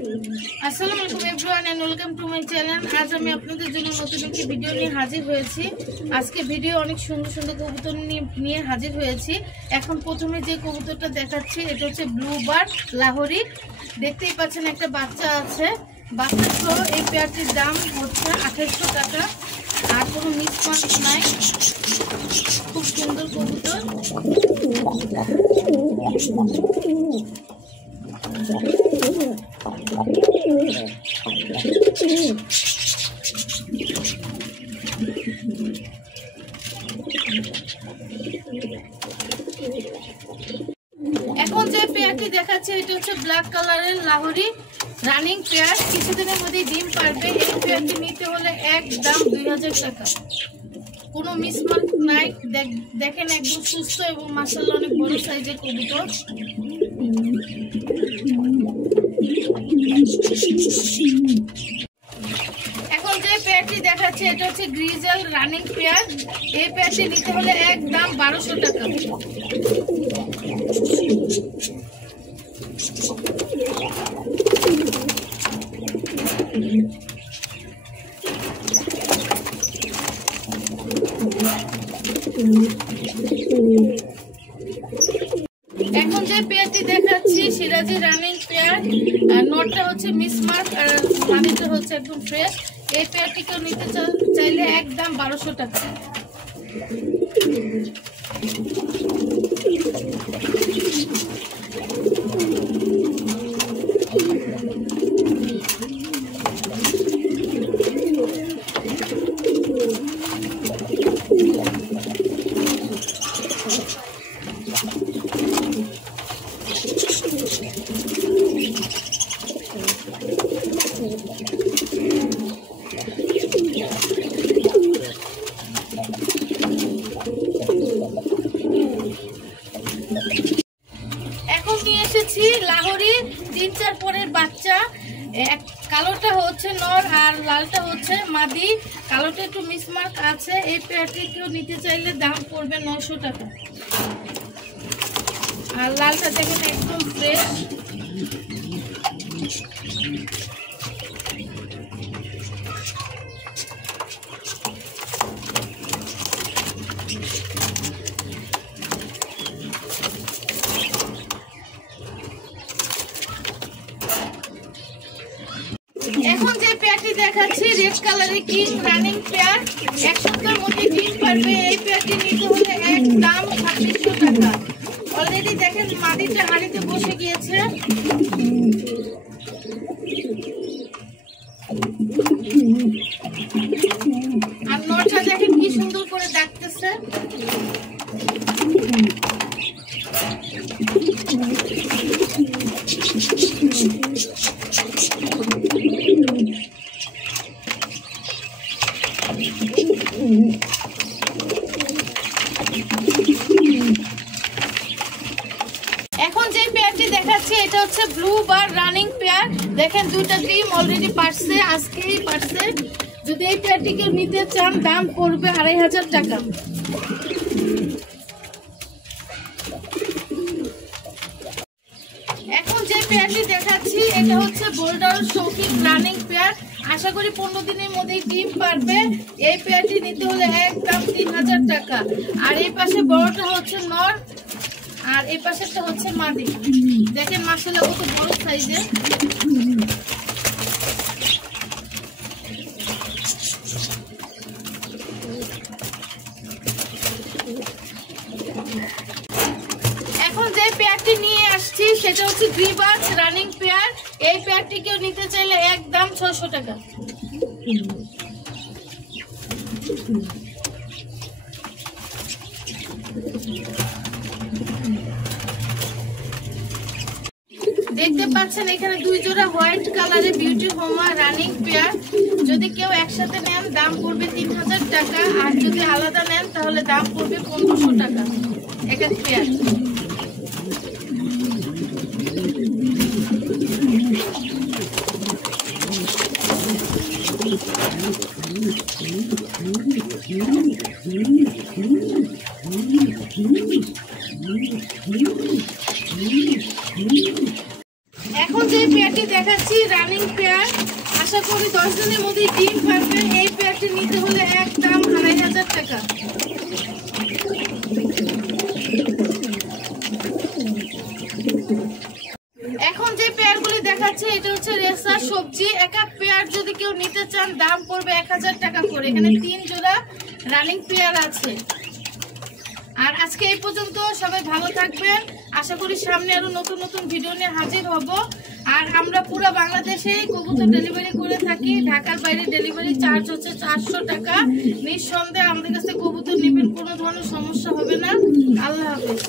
আসসালামু আলাইকুম everyone and welcome to my channel. আজ আমি আপনাদের জন্য নতুন একটি ভিডিও নিয়ে হাজির হয়েছি। আজকে ভিডিও অনেক সুন্দর সুন্দর কবুতর নিয়ে হাজির হয়েছি। এখন প্রথমে যে কবুতরটা দেখাচ্ছি এটা হচ্ছে ব্লু বার্ড লাহোরি। দেখতেই পাচ্ছেন একটা বাচ্চা আছে, বাচ্চা সহ এই পেয়ারটির দাম হচ্ছে 2800 টাকা। আর কোনো মিসমার্ক নাই, খুব সুন্দর কবুতর। এখন যে পেয়ারটি দেখাচ্ছে এটা হচ্ছে ব্ল্যাক কালারের লাহোরি রানিং পেয়ার, কিছুদিনের মধ্যে ডিম পারবে। এই পেয়ারটি নিতে হলে একদম 2000 টাকা। কোনো মিসমার্ক নাই, দেখেন একদম সুস্থ এবং মাশাআল্লাহ অনেক বড় সাইজের কবুতর। এখন যে পেয়ারটি দেখাচ্ছে এটা হচ্ছে গ্রিজেল রানিং পেয়ার। এই পেয়ারটি নিতে হলে একদম 1200 টাকা। এখন যে পেয়ারটি দেখাচ্ছি সিরাজি রানিং পেয়ার, নটটা হচ্ছে মিসমার্ক আর মাদিটা হচ্ছে একদম ফ্রেশ। এই পেয়ারটি কেউ নিতে চাইলে একদম 1200 টাকা। এখন নিয়ে এসেছি লাহোরি 3-4 পরের বাচ্চা। কালোটা হচ্ছে নর আর লালটা হচ্ছে মাদি। কালোটা একটু মিসমার্ক আছে। এই পেয়ারটি কেউ নিতে চাইলে দাম পড়বে 900 টাকা। আর লালটা দেখুন একদম ফ্রেশ। এখন যে পেয়ারটি দেখাচ্ছি রেড কালারের কিং রানিং পেয়ার, 1 সপ্তাহের মধ্যে ডিম পারবে। এই পেয়ারটি নিতে হলে একদম 2600 টাকা। অলরেডি দেখেন মাদিটা হাড়িতে বসে গিয়েছে। আর নটা দেখেন কি সুন্দর করে ডাকতেছে। এখন যে পেয়ারটি দেখাচ্ছি এটা হচ্ছে ব্লু বার্ড রানিং পেয়ার। দেখেন দুইটা ডিম অলরেডি পারছে, আজকেই পারছে। যদি এই পেয়ারটি কেউ নিতে চান দাম পড়বে 2500 টাকা। এখন যে পেয়ারটি দেখাচ্ছি এটা হচ্ছে বোল্ডার শৌকিং রানিং পেয়ার। আশা করি 15 দিনের মধ্যেই ডিম পারবে। এই পেয়ারটি নিতে হলে একদম 3000 টাকা। আর এই পাশে বড়টা হচ্ছে নর আর এই পাশেরটা হচ্ছে মাদি। দেখেন মাশাআল্লাহ কত বড় সাইজের। এখন যে পেয়ারটি নিয়ে আসছি সেটা হচ্ছে গ্রিবার্স রানিং পেয়ার। এই পেয়ারটি কেউ নিতে চাইলে একদম 600 টাকা। দেখতে পাচ্ছেন এখানে 2 জোড়া হোয়াইট কালারের বিউটি হোমা রানিং পেয়ার। যদি কেউ একসাথে নেন দাম পড়বে 3000 টাকা। আর যদি আলাদা নেন তাহলে দাম পড়বে 1500 টাকা এক এক পেয়ার। এখন যে পেয়ারটি দেখাচ্ছি দেখাচ্ছি রানিং পেয়ার। আশা করি 10 দিনের মধ্যে ডিম পারবেন। এই পেয়ারটি নিতে হলে একদম 2500 টাকা। এখন যে পেয়ারগুলি দেখাচ্ছে এটা হচ্ছে রেসার সবজি। এক এক পেয়ার যদি কেউ নিতে চান দাম পড়বে 1000 টাকা করে। এখানে 3 জোড়া রানিং পেয়ার আছে। আর আজকে এই পর্যন্ত, সবাই ভালো থাকবেন। আশা করি সামনে আরো নতুন নতুন ভিডিও নিয়ে হাজির হব। আর আমরা পুরো বাংলাদেশে কবুতর ডেলিভারি করে থাকি। ঢাকার বাইরে ডেলিভারি চার্জ হচ্ছে 400 টাকা। নিঃসন্দেহে আমাদের কাছে কবুতর নেবেন, কোনো ধরনের সমস্যা হবে না। আল্লাহ হাফেজ।